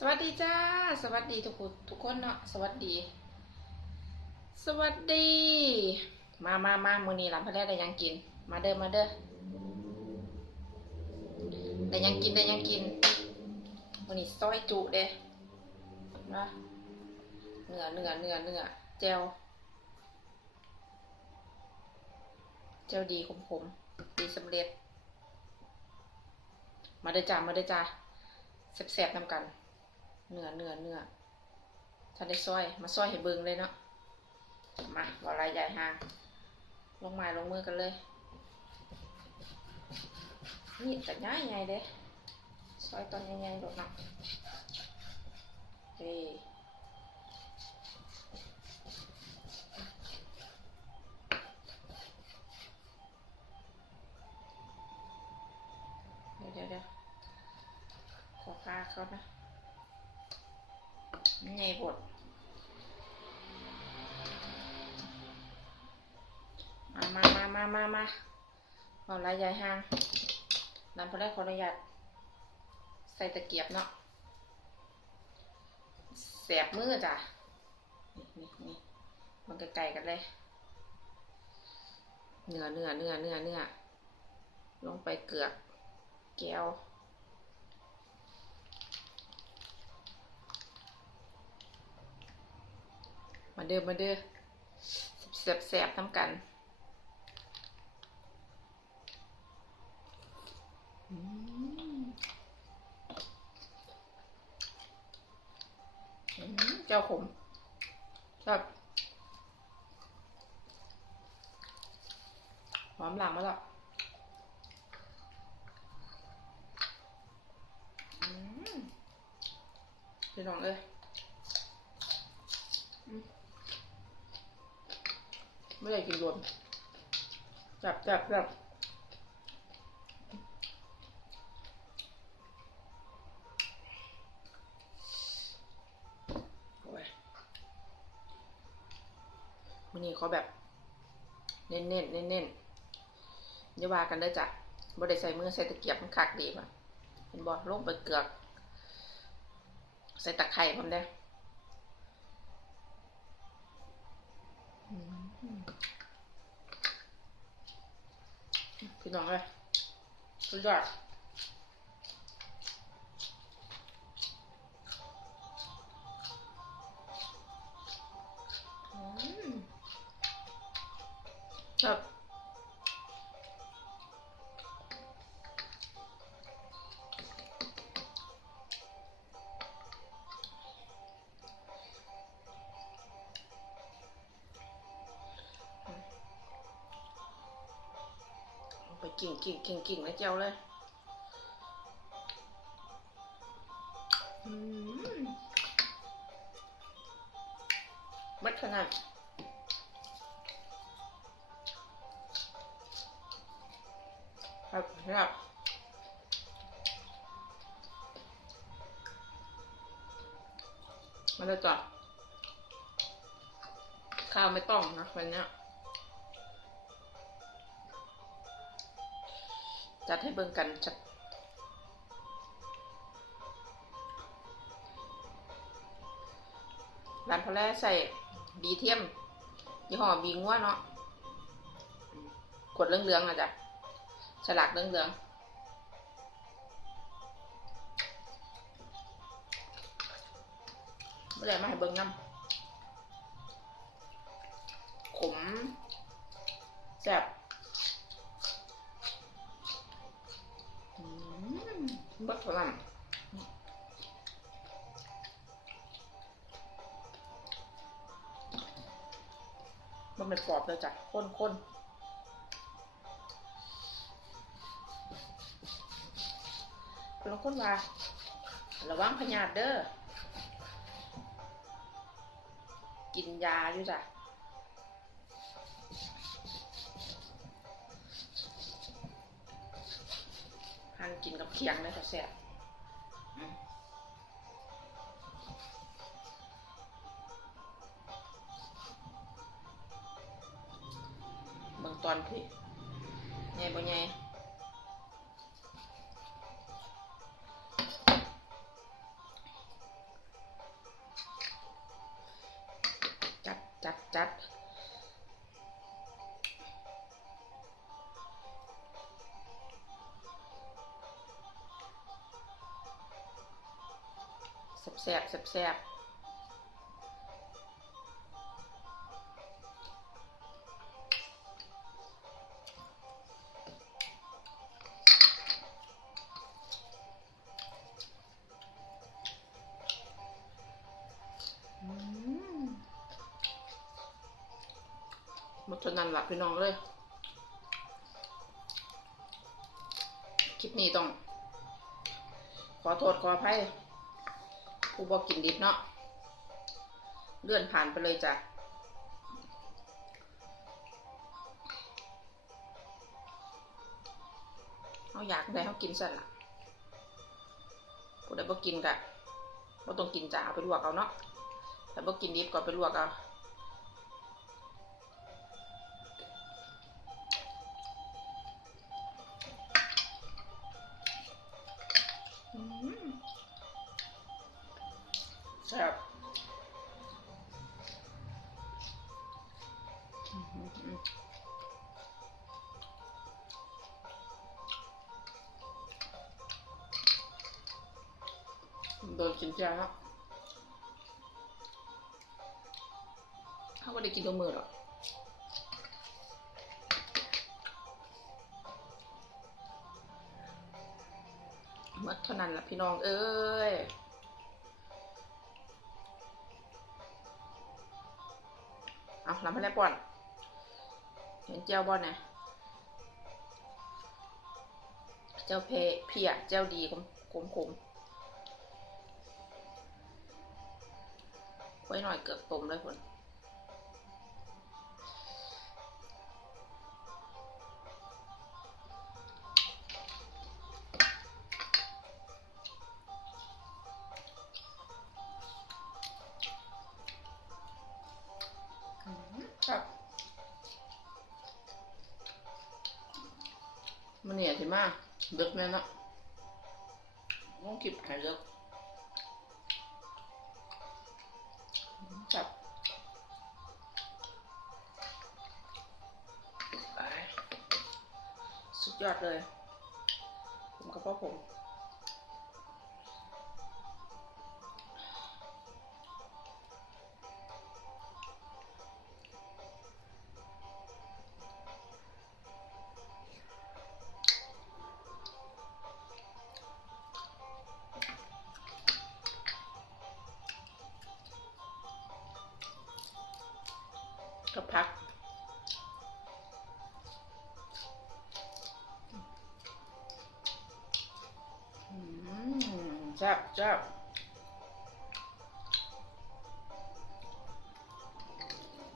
สวัสดีจ้า สวัสดีทุกคนทุกคนเนาะสวัสดี สวัสดี มามามามือนี้หลังพระแรกได้ยังกิน มาเด้อมาเด้อได้ยังกินได้ยังกินมือนี้ซอยจุเด้นะเนื้อเนื้อเนื้อเนื้อแจวแจวดีขมขมดีสำเร็จ มาเด้อจ้ามาเด้อจ้าแซ่บๆนำกัน เนื้อเนื้อเนื้อถ้าได้ซอย มาซอยให้เบิ่งเลยเนาะ มาบ่ลายใหญ่ห่าง ลงไม้ลงมือกันเลย นี่แต่ง่ายไงเด้ซอยตอนใหญ่ๆดอกเนาะเฮ้เดี๋ยวเดี๋ยวขอพาเขานะ ไงบดมามามามามามาเอลายใหญ่ห่างน้ำพอได้ขออนุญาตใส่ตะเกียบเนาะแสบมือจ้ะ นี่นี่นี่มันไกลๆกันเลยเนื้อเนื้อเนื้อเนื้อเนื้อลงไปเกือกแก้ว มาเด้อมาเด้อแสบๆน้ำกันอืมอืมเจ้าขมครับหอมหลังมาแล้วอืมพี่น้องเอ้ย ไม่ได้กินรวมจับจับจับโอ้ยวันนี้เขาแบบ เน้นเน้นเน้นเน้นๆอย่าว่ากันเด้จ้ะบ่ได้ใส่มือใส่ตะเกียบมันคักดีป่ะเห็นบ่ลงไปเกือก ใส่ตะไคร้พร้อมได้ พี่น้องเลยสุดยอด กิ่งกิ่งกิ่งกิ่งนะเจ้าเลยอืมมัดขนาดครับครับมาเลยจ้ะข้าวไม่ต้องนะวันนี้ จัดให้เบิ่งกันจัดร้านพอแรกใส่บีเทียมยี่ห้อบีงัวเนาะขวดเหลืองๆนะจ๊ะฉลากเหลืองๆไม่ได้มาให้เบิ่งน้ำขมแซ่บ บักฝรั่งมันเป็นกรอบเลยจ้ะข้นๆคนละคนว่าระวังพยาธิเด้อ กินยาอยู่จ้ะ เขียงเลยก็แซ่บเบิ่งตอนพี่ใหญ่บ่ใหญ่จัดจัดจัด บแซ่บแซ่บหมดเท่านั้นละพี่น้องเลย คลิปนี้ต้อง ขอโทษขออภัย ผู้บอกกินดิบเนาะเลื่อนผ่านไปเลยจ้ะเขาอยากได้เขากินสั่นล่ะผู้ใดบอกกินกะบ่ต้องกินจ้าเอาไปลวกเอาเนาะแต่บอกกินดิบก็เอาไปลวกเอา แซ่บโดนกินจ้าแล้วเขาก็ได้กินตัวมือหรอกหมดเท่านั้นละพี่น้องเอ้ย ลำให้แล้วก่อนเห็นเจ้าบอลนะเจ้าเพเพียเจ้าดีขมขมขมไว้หน่อยเกือบต้มเลยคน มันเนี่ยสิมดึกแน่นะต้องคลิปหายดึกจับสุดยอดเลย ผมกับพ่อผม มจับจับ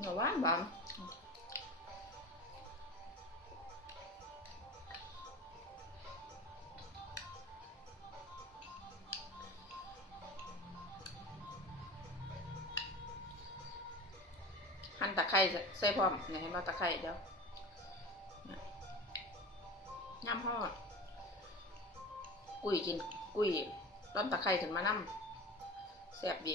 หน่าหวานบางหั่นตะไคร้ใส่พร้อมเนี่ยให้มาตะไคร้เดี๋ยวเนี่ยย่ำทอดกุ้ยกินกุ้ย ต้นตะไคร้ขึ้นมานั่แซ่บดี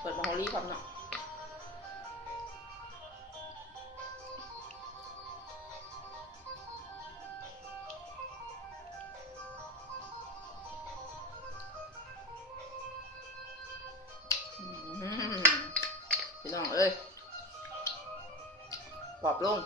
เปิดมาฮอลลี่ครับเนาะอืมพี่น้องเอ้ยปอบลง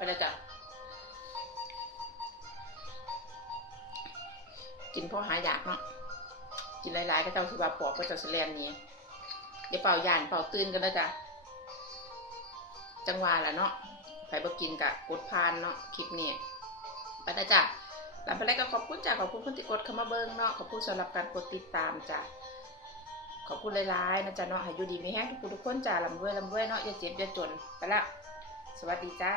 ไปเลยจ้ะกินพราะหายากเนาะกินหลายๆก็เจ้าสิว่าปอบก็เจ้าสแลนนี้เดี๋ยวเป่ายานเป่าตื่นกันแล้วจ้ะจังหวะแหละเนาะไผบ่กินกะกดพานเนาะคลิปนี้ไปนะจ้ะหลังไปแล้วก็ขอบคุณจ้ะขอบคุณคนที่กดเข้ามาเบิ่งเนาะขอบคุณสำหรับการกดติดตามจ้ะขอบคุณหลายๆนะจ๊ะเนาะให้อยู่ดีมีแฮงทุกคนทุกคนจ้ะลำรวยลำรวยเนาะอย่าเจ็บอย่าจนไปละ สวัสดีจ้า